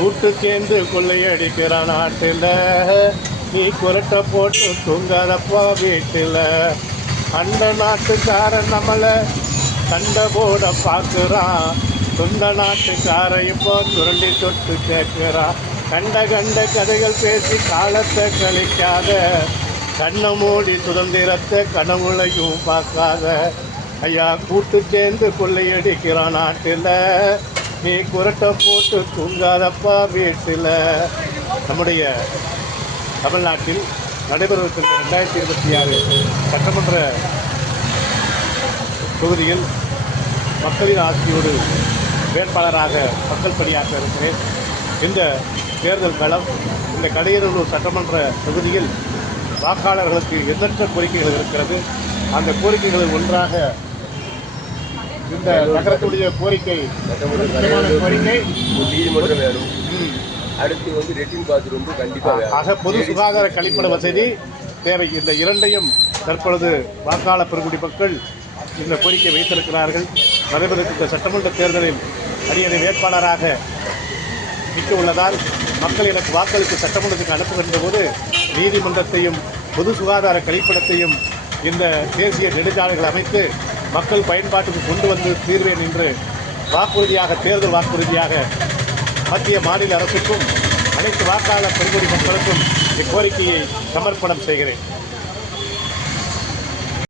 கூட்டு சேர்ந்து கொள்ளையடிக்கிற நாட்டில் நீ குரட்டை போட்டு தூங்காதப்பா வீட்டில். அந்த நாட்டுக்காரன் நம்மளை சண்டை போட பார்க்குறான், சொந்த நாட்டுக்கார இப்போ சுரண்டி தொட்டு கேட்குறான். கண்ட கதைகள் பேசி காலத்தை கழிக்காத, கண்ணை மூடி சுதந்திரத்தை கனவுளையும் பார்க்காத. ஐயா கூட்டு சேர்ந்து கொள்ளையடிக்கிறான் நாட்டில், நீ குரட்டை போட்டு தூங்காதப்பா வீட்டில். நம்முடைய தமிழ்நாட்டில் நடைபெறவிருக்கின்ற 2026 சட்டமன்ற தொகுதியில் மக்களின் ஆட்சியோடு வேட்பாளராக மக்கள் பணியாற்ற இருக்கிறேன். இந்த தேர்தல் களம் இந்த கடையநல்லூர் சட்டமன்ற தொகுதியில் வாக்காளர்களுக்கு எண்ணற்ற கோரிக்கைகள் இருக்கிறது. அந்த கோரிக்கைகளில் ஒன்றாக இந்த நகரத்துடைய கோரிக்கை நீதிமன்றம் வேணும். அடுத்து லெட்டின் பாத்ரூம் கண்டிப்பாக. ஆக பொது சுகாதார கழிப்பிட வசதி தேவை. இந்த இரண்டையும் தற்பொழுது வாக்காளர் பெருங்குடி மக்கள் இந்த கோரிக்கை வைத்திருக்கிறார்கள். நடைபெறுகின்ற சட்டமன்ற தேர்தலில் அரியணை வேட்பாளராக நிற்க உள்ளதால் மக்கள் எனக்கு வாக்களித்து சட்டமன்றத்துக்கு அனுப்புகின்ற போது நீதிமன்றத்தையும் பொது சுகாதார கழிப்பிடத்தையும் இந்த தேசிய நெடுஞ்சாலைகள் அமைத்து மக்கள் பயன்பாட்டுக்கு கொண்டு வந்து தீர்வேன் என்று வாக்குறுதியாக, தேர்தல் வாக்குறுதியாக மத்திய மாநில அரசுக்கும் அனைத்து வாக்காளர் பெருங்குடி மக்களுக்கும் இக்கோரிக்கையை சமர்ப்பணம் செய்கிறேன்.